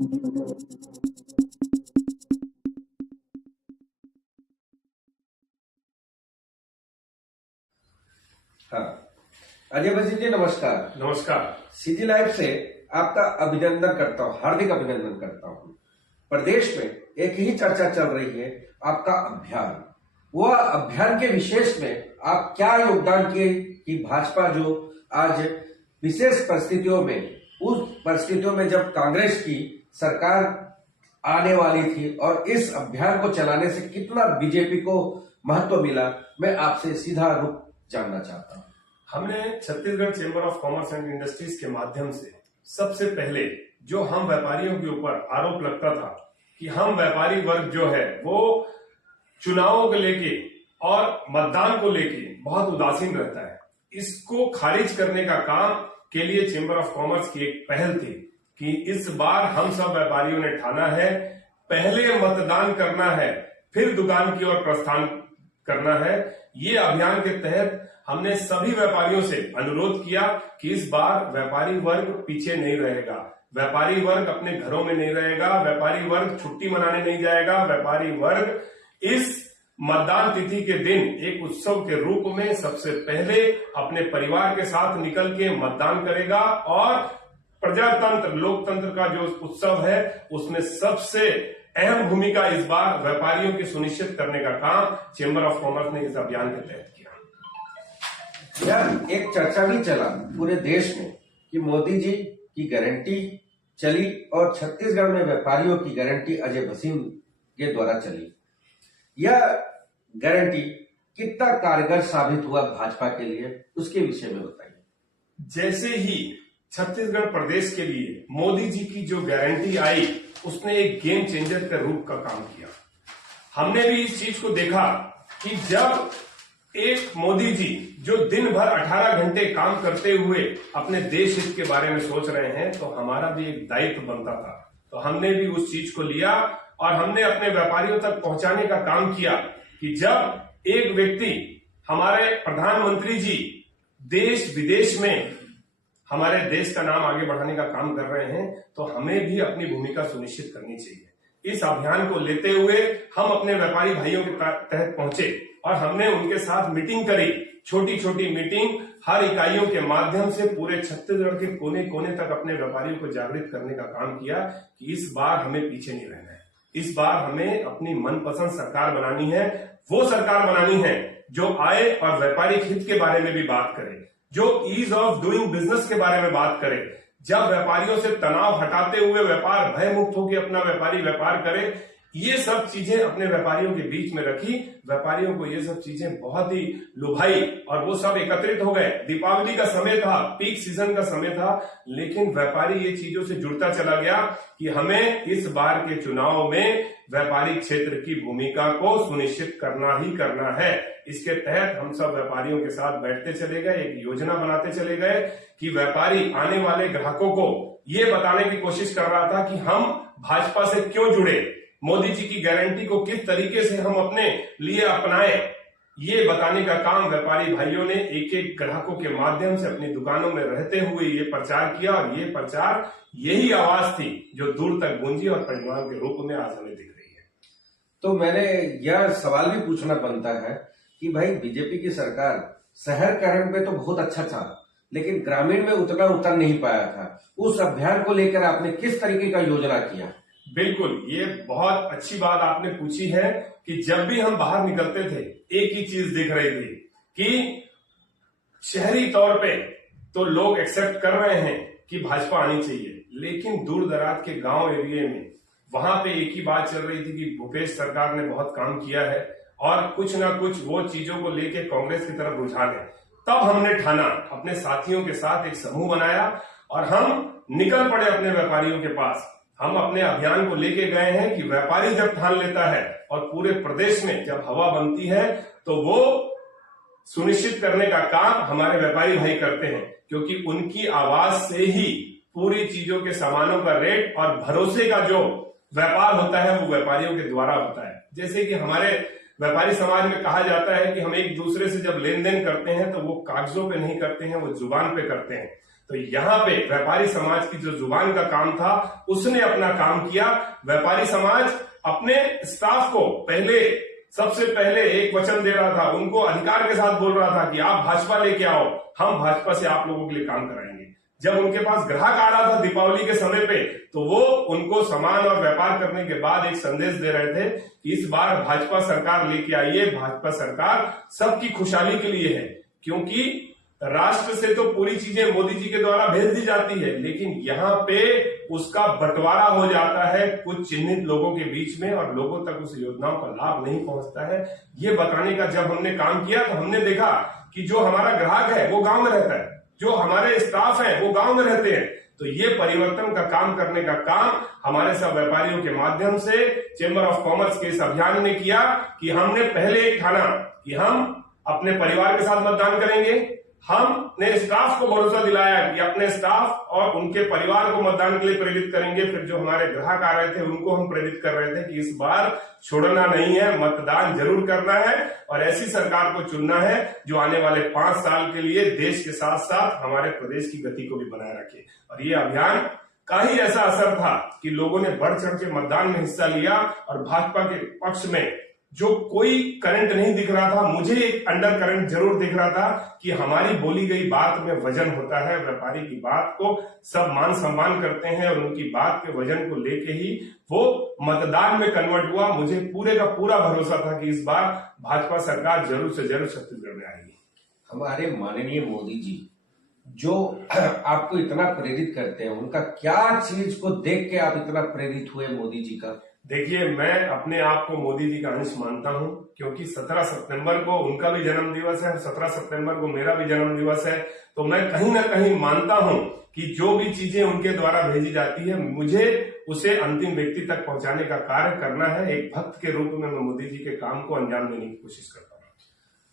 हाँ, अजय भसीन जी नमस्कार। नमस्कार। सिटी लाइव से आपका अभिनंदन करता हूँ, हार्दिक अभिनंदन करता हूँ। प्रदेश में एक ही चर्चा चल रही है, आपका अभियान। वह अभियान के विशेष में आप क्या योगदान किए कि भाजपा जो आज विशेष परिस्थितियों में, उस परिस्थितियों में जब कांग्रेस की सरकार आने वाली थी और इस अभियान को चलाने से कितना बीजेपी को महत्व मिला, मैं आपसे सीधा रुख जानना चाहता हूँ। हमने Chhattisgarh chamber of commerce and industries के माध्यम से सबसे पहले जो हम व्यापारियों के ऊपर आरोप लगता था कि हम व्यापारी वर्ग जो है वो चुनावों को लेके और मतदान को लेके बहुत उदासीन रहता है, इसको खारिज करने का काम के लिए चेंबर ऑफ कॉमर्स की एक पहल थी कि इस बार हम सब व्यापारियों ने ठाना है, पहले मतदान करना है, फिर दुकान की ओर प्रस्थान करना है। ये अभियान के तहत हमने सभी व्यापारियों से अनुरोध किया कि इस बार व्यापारी वर्ग पीछे नहीं रहेगा, व्यापारी वर्ग अपने घरों में नहीं रहेगा, व्यापारी वर्ग छुट्टी मनाने नहीं जाएगा, व्यापारी वर्ग इस मतदान तिथि के दिन एक उत्सव के रूप में सबसे पहले अपने परिवार के साथ निकल के मतदान करेगा और प्रजातंत्र लोकतंत्र का जो उत्सव है उसमें सबसे अहम भूमिका इस बार व्यापारियों की सुनिश्चित करने का काम चेंबर ऑफ कॉमर्स ने इस अभियान के तहत किया। यह एक चर्चा भी चला पूरे देश में कि मोदी जी की गारंटी चली और छत्तीसगढ़ में व्यापारियों की गारंटी अजय भसीन के द्वारा चली। यह गारंटी कितना कारगर साबित हुआ भाजपा के लिए, उसके विषय में बताइए। जैसे ही छत्तीसगढ़ प्रदेश के लिए मोदी जी की जो गारंटी आई, उसने एक गेम चेंजर के रूप का काम किया। हमने भी इस चीज को देखा कि जब एक मोदी जी जो दिन भर 18 घंटे काम करते हुए अपने देश हित के बारे में सोच रहे हैं, तो हमारा भी एक दायित्व बनता था। तो हमने भी उस चीज को लिया और हमने अपने व्यापारियों तक पहुंचाने का काम किया कि जब एक व्यक्ति, हमारे प्रधानमंत्री जी देश विदेश में हमारे देश का नाम आगे बढ़ाने का काम कर रहे हैं, तो हमें भी अपनी भूमिका सुनिश्चित करनी चाहिए। इस अभियान को लेते हुए हम अपने व्यापारी भाइयों के तहत पहुंचे और हमने उनके साथ मीटिंग करी, छोटी छोटी मीटिंग हर इकाइयों के माध्यम से पूरे छत्तीसगढ़ के कोने कोने तक अपने व्यापारियों को जागृत करने का काम किया कि इस बार हमें पीछे नहीं रहना है, इस बार हमें अपनी मनपसंद सरकार बनानी है। वो सरकार बनानी है जो आए और व्यापारिक हित के बारे में भी बात करे, जो ईज ऑफ डूइंग बिजनेस के बारे में बात करे, जब व्यापारियों से तनाव हटाते हुए व्यापार भय मुक्त होकर अपना व्यापारी व्यापार करे। ये सब चीजें अपने व्यापारियों के बीच में रखी, व्यापारियों को ये सब चीजें बहुत ही लुभाई और वो सब एकत्रित हो गए। दीपावली का समय था, पीक सीजन का समय था, लेकिन व्यापारी ये चीजों से जुड़ता चला गया कि हमें इस बार के चुनाव में व्यापारिक क्षेत्र की भूमिका को सुनिश्चित करना ही करना है। इसके तहत हम सब व्यापारियों के साथ बैठते चले गए, एक योजना बनाते चले गए कि व्यापारी आने वाले ग्राहकों को ये बताने की कोशिश कर रहा था कि हम भाजपा से क्यों जुड़े, मोदी जी की गारंटी को किस तरीके से हम अपने लिए अपनाएं, ये बताने का काम व्यापारी भाइयों ने एक एक ग्राहकों के माध्यम से अपनी दुकानों में रहते हुए ये प्रचार किया और ये प्रचार, यही आवाज थी जो दूर तक गूंजी और परिणाम के रूप में आज हमें दिख रही है। तो मैंने यह सवाल भी पूछना बनता है कि भाई बीजेपी की सरकार शहरीकरण पे तो बहुत अच्छा था, लेकिन ग्रामीण में उतना उतर नहीं पाया था। उस अभियान को लेकर आपने किस तरीके का योजना किया? बिल्कुल, ये बहुत अच्छी बात आपने पूछी है कि जब भी हम बाहर निकलते थे एक ही चीज दिख रही थी कि शहरी तौर पे तो लोग एक्सेप्ट कर रहे हैं कि भाजपा आनी चाहिए, लेकिन दूर दराज के गांव एरिया में वहां पे एक ही बात चल रही थी कि भूपेश सरकार ने बहुत काम किया है और कुछ ना कुछ वो चीजों को लेके कांग्रेस की तरफ रुझान है। तब हमने ठाना, अपने साथियों के साथ एक समूह बनाया और हम निकल पड़े अपने व्यापारियों के पास। हम अपने अभियान को लेके गए हैं कि व्यापारी जब ठान लेता है और पूरे प्रदेश में जब हवा बनती है तो वो सुनिश्चित करने का काम हमारे व्यापारी भाई करते हैं, क्योंकि उनकी आवाज से ही पूरी चीजों के सामानों का रेट और भरोसे का जो व्यापार होता है वो व्यापारियों के द्वारा होता है। जैसे कि हमारे व्यापारी समाज में कहा जाता है कि हम एक दूसरे से जब लेन देन करते हैं तो वो कागजों पे नहीं करते हैं, वो जुबान पे करते हैं। तो यहाँ पे व्यापारी समाज की जो जुबान का काम था उसने अपना काम किया। व्यापारी समाज अपने स्टाफ को सबसे पहले एक वचन दे रहा था, उनको अधिकार के साथ बोल रहा था कि आप भाजपा लेके आओ, हम भाजपा से आप लोगों के लिए काम कराएंगे। जब उनके पास ग्राहक आ रहा था दीपावली के समय पे, तो वो उनको सामान और व्यापार करने के बाद एक संदेश दे रहे थे कि इस बार भाजपा सरकार लेके आइए, भाजपा सरकार सबकी खुशहाली के लिए है। क्योंकि राष्ट्र से तो पूरी चीजें मोदी जी के द्वारा भेज दी जाती है, लेकिन यहाँ पे उसका बंटवारा हो जाता है कुछ चिन्हित लोगों के बीच में और लोगों तक उस योजनाओं का लाभ नहीं पहुंचता है। ये बताने का जब हमने काम किया तो हमने देखा कि जो हमारा ग्राहक है वो गांव में रहता है, जो हमारे स्टाफ है वो गांव में रहते हैं। तो ये परिवर्तन का काम करने का काम हमारे सब व्यापारियों के माध्यम से चेंबर ऑफ कॉमर्स के इस अभियान ने किया कि हमने पहले एक ठाना कि हम अपने परिवार के साथ मतदान करेंगे। हमने स्टाफ को भरोसा दिलाया कि अपने स्टाफ और उनके परिवार को मतदान के लिए प्रेरित करेंगे। फिर जो हमारे ग्राहक आ रहे थे उनको हम प्रेरित कर रहे थे कि इस बार छोड़ना नहीं है, मतदान जरूर करना है और ऐसी सरकार को चुनना है जो आने वाले 5 साल के लिए देश के साथ साथ हमारे प्रदेश की गति को भी बनाए रखे। और ये अभियान का ही ऐसा असर था कि लोगों ने बढ़ चढ़ के मतदान में हिस्सा लिया और भाजपा के पक्ष में जो कोई करंट नहीं दिख रहा था, मुझे एक अंडर करंट जरूर दिख रहा था कि हमारी बोली गई बात में वजन होता है। व्यापारी की बात को सब मान सम्मान करते हैं और उनकी बात के वजन को लेके ही वो मतदान में कन्वर्ट हुआ। मुझे पूरे का पूरा भरोसा था कि इस बार भाजपा सरकार जरूर से जरूर छत्तीसगढ़ में आएगी। हमारे माननीय मोदी जी जो आपको इतना प्रेरित करते हैं, उनका क्या चीज को देख के आप इतना प्रेरित हुए मोदी जी का? देखिए, मैं अपने आप को मोदी जी का अंश मानता हूं क्योंकि 17 सितंबर को उनका भी जन्म दिवस है, 17 सितंबर को मेरा भी जन्म दिवस है। तो मैं कहीं ना कहीं मानता हूं कि जो भी चीजें उनके द्वारा भेजी जाती है, मुझे उसे अंतिम व्यक्ति तक पहुंचाने का कार्य करना है। एक भक्त के रूप में मैं मोदी जी के काम को अंजाम देने की कोशिश करता हूँ।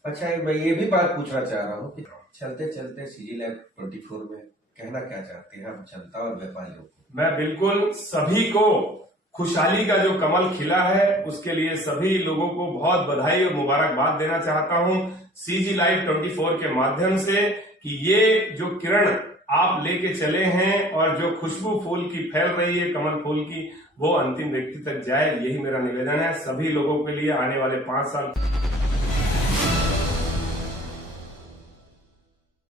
अच्छा, मैं ये भी बात पूछना चाह रहा हूँ कि चलते चलते सीजी लैब 24 में कहना क्या चाहते हैं आप जनता और व्यापारियों को? मैं बिल्कुल सभी को खुशहाली का जो कमल खिला है उसके लिए सभी लोगों को बहुत बधाई और मुबारकबाद देना चाहता हूं सीजी लाइव 24 के माध्यम से कि ये जो किरण आप लेके चले हैं और जो खुशबू फूल की फैल रही है, कमल फूल की, वो अंतिम व्यक्ति तक जाए, यही मेरा निवेदन है। सभी लोगों के लिए आने वाले 5 साल